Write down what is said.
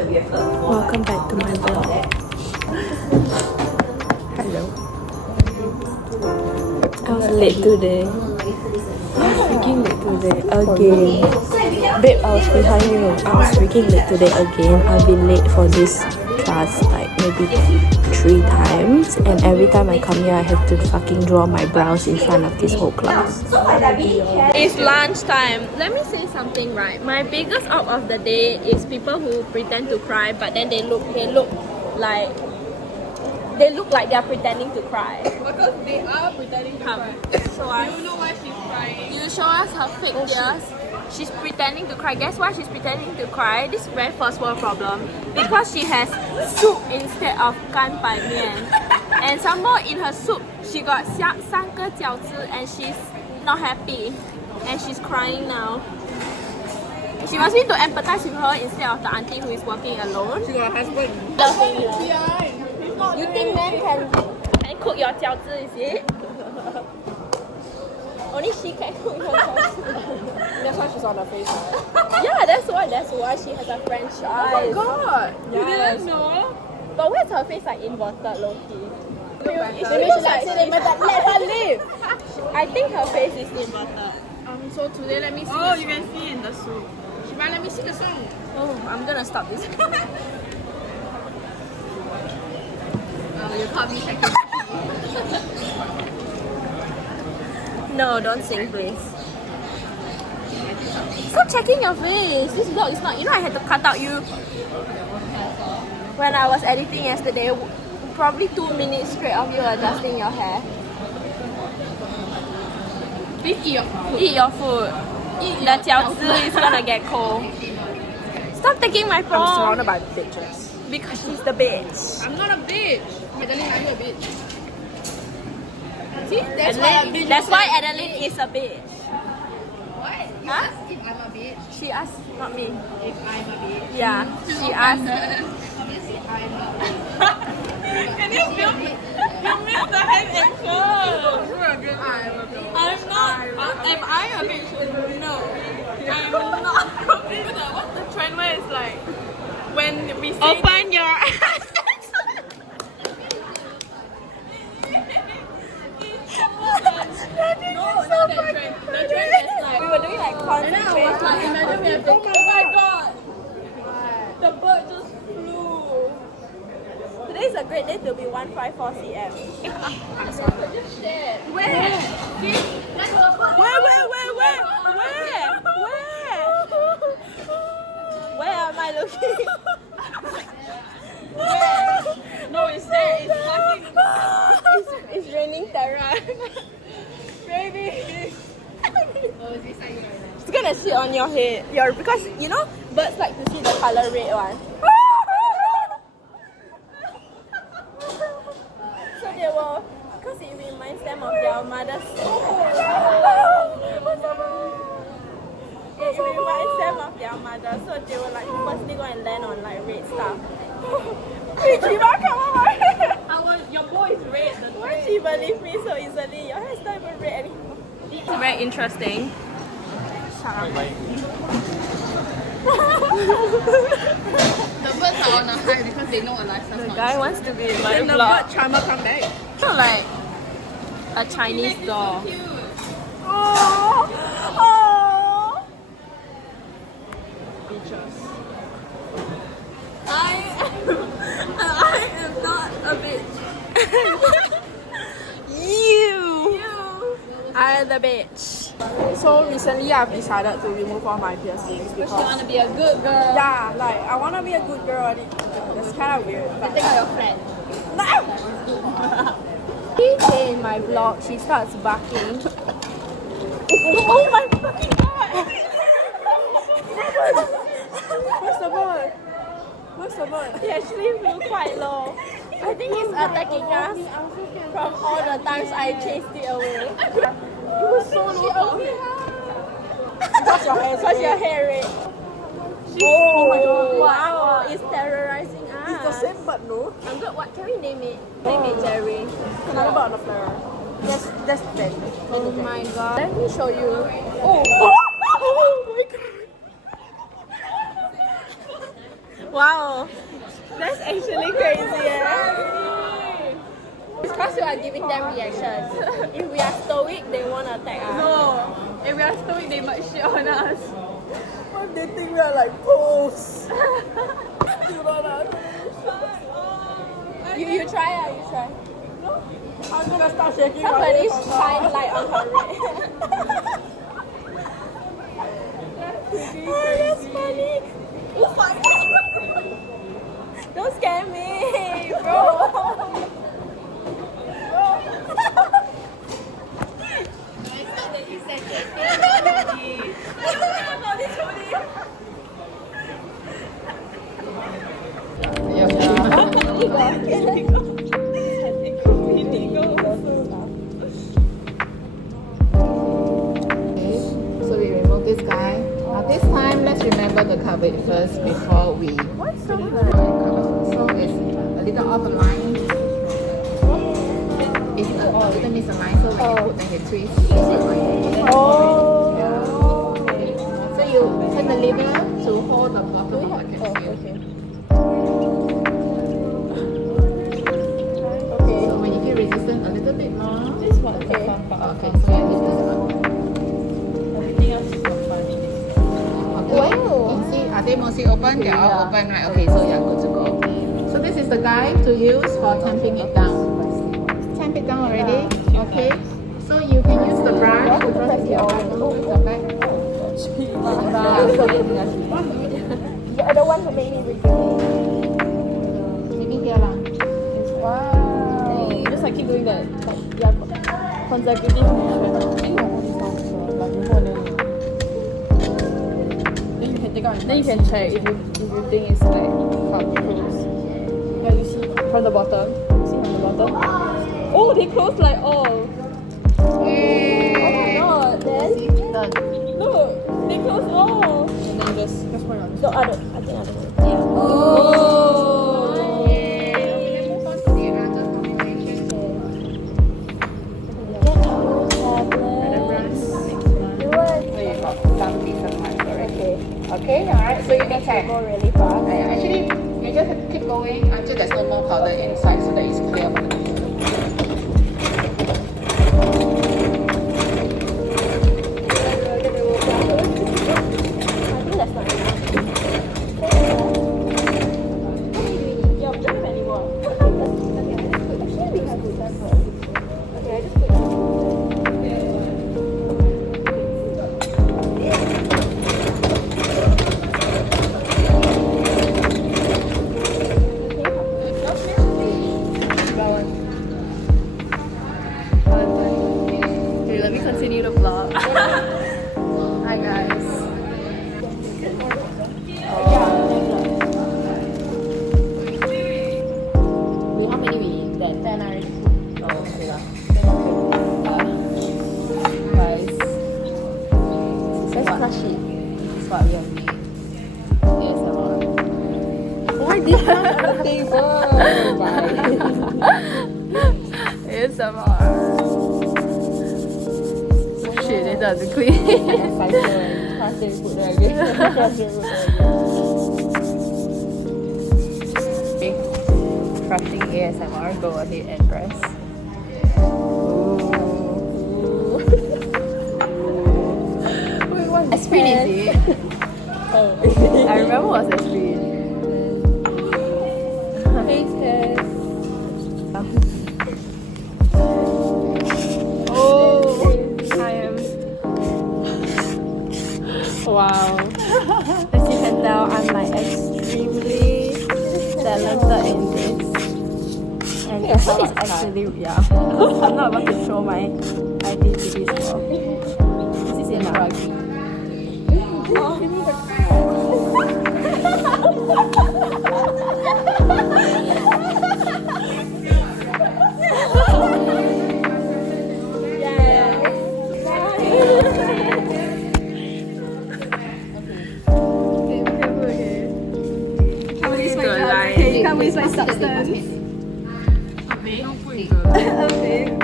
Welcome back to my vlog. Hello. I was late today. I was freaking late today again. Babe, I was behind you. I was freaking late today again. I've been late for this class like maybe 3 times, and every time I come here I have to fucking draw my brows in front of this whole class. It's lunchtime. Let me say something, right? My biggest out of the day is people who pretend to cry but then they look like they're pretending to cry. Because they are pretending to cry. So You know why she's crying? you show us her fake tears. She's pretending to cry. Guess why she's pretending to cry? This is very first world problem. Because she has soup instead of 干白面. And some more in her soup, she got 3个饺子 and she's not happy. And she's crying now. She wants me to empathize with her instead of the auntie who is working alone. She got a husband. Loving you. Yeah, he's not You think men can cook your 饺子, is it? Only she can cook your 饺子. That's why she's on her face. Right? Yeah, that's why she has a franchise. Oh my god! You Yes. didn't know? But where's her face like inverted, low key? Maybe She's like, let her live. I think her face is inverted. So today, let me see. Oh, you can see in the soup. Shiba, let me see the song. Oh, I'm gonna stop this. You caught me checking. No, don't sing, please. Stop checking your face. This vlog is not. You know, I had to cut out you when I was editing yesterday. Probably 2 minutes straight of you adjusting your hair. Please eat your food. Eat your food. The 饺子 is gonna get cold. Stop taking my I'm phone. surrounded by bitches. Because she's the bitch. I'm not a bitch. Madeline, are you a bitch? See? That's why a bitch. That's why Adeline is a bitch. What? You Huh? asked if I'm a bitch. She asked, not me. If I'm a bitch. Yeah, she asked. Obviously, I'm a bitch. Can you feel me? You missed the head action. You're a good I'm a bitch. I'm not. Am I a bitch? No. I'm not. What's the trend where it's like when we say open your eyes. The trend is like we were doing like concentrate. Like, imagine we have to. Oh my god! The bird just flew. Today is a great day to be 154 cm. I'm sorry. Just shit. Where? See? That's the bird. Where? Where am I looking? Where? No, it's there. It's fucking. It's raining terror. Baby. Oh, is this how you know? It's gonna sit on your head. Because you know birds like to see the color red one. So they will, because it reminds them of their mother's. It reminds them of their mother, so they will like firstly go and land on like red stuff. Shiva, come on! Your boy is red. Why she believe me so easily? Your hair's not even red anymore. It's very interesting. The birds are on a high because they know Eliza's The not. guy wants to be in my Then the vlog. bird charmer come back. Not like a Chinese doll. Cute. Oh. Bitches. I am not a bitch. You are the bitch. So recently I've decided to remove all my piercings because You want to be a good girl. yeah, like I want to be a good girl. That's kind of weird. But Think of your friend. Each day in my vlog, she starts barking. Oh my fucking god! where's the bird? Where's the bird? He actually flew quite low. I think he's attacking us from all the times I chased it away. It was so low. Because your hair, red. Oh my god. Wow, it's terrorizing us. It's the same bird, no? I'm good. What can we name it? Name it Jerry. Another bird on the floor. That's dead. Oh my god. Let me show you. Oh, Oh my god. Wow, that's actually crazy. It's because you are giving them reactions. If we are stoic, they won't attack us. No, if we are stoic, they might shit on us. What if they think we are like posts? You try ah, you try. I'm gonna start shaking. Somebody shine light on her red. That's funny. Oh my god. Don't scare me, bro. So we remove this guy. This time, let's remember to cover it first before we. What's so So it's a little off the line. It's a little misaligned, so when you put, then you twist. Oh. So you turn the lever to hold the bottom of the capsule. So when you feel resistance a little bit more. This one, okay. Okay, so you use this one. Okay. You see, are they mostly open? They're all open, right? Okay, so you're good to go. So this is the guide to use for tamping it down. Tamp it down already. Okay. So you can use the brush to brush your back. You're the one who made me regret. Maybe here lah. Wow. You just like keep doing that. Yeah, consecutive motion. Then you can check if you think it's like close. Yeah, you see from the bottom. See from the bottom. Oh, they close like all. Yay! Oh my god, then Done. look, they close all. And then just point on. No, I think other one. Yeah. Oh. Yay! Okay, let's move on to the other combination. Get our tablet. You want? So you got some decent marks already. Okay, alright, so you can check. Go really fast. Actually, you just have to keep going until there's no more powder inside so that it's clear for the picture. I think that's not enough. Yeah, don't have any more. Actually, we have to sample. Okay, I just put Okay, let me continue the vlog. Hi guys. Wait, how many we eat then? 10 already. Oh, okay lah. Guys, Let's crush it. this is what we have made. ASMR. Why did you on the table? ASMR. Shit, later I have to clean. Crafting ASMR, go ahead and press. Wait, what's Esprit is it? Oh. I remember what's Esprit. Face test. Oh, I am. Wow. As you can tell, I'm like extremely talented in this. And this one is actually, yeah. I'm not about to show my ID to this world. This is in Rugby. Can't waste my substance. Okay.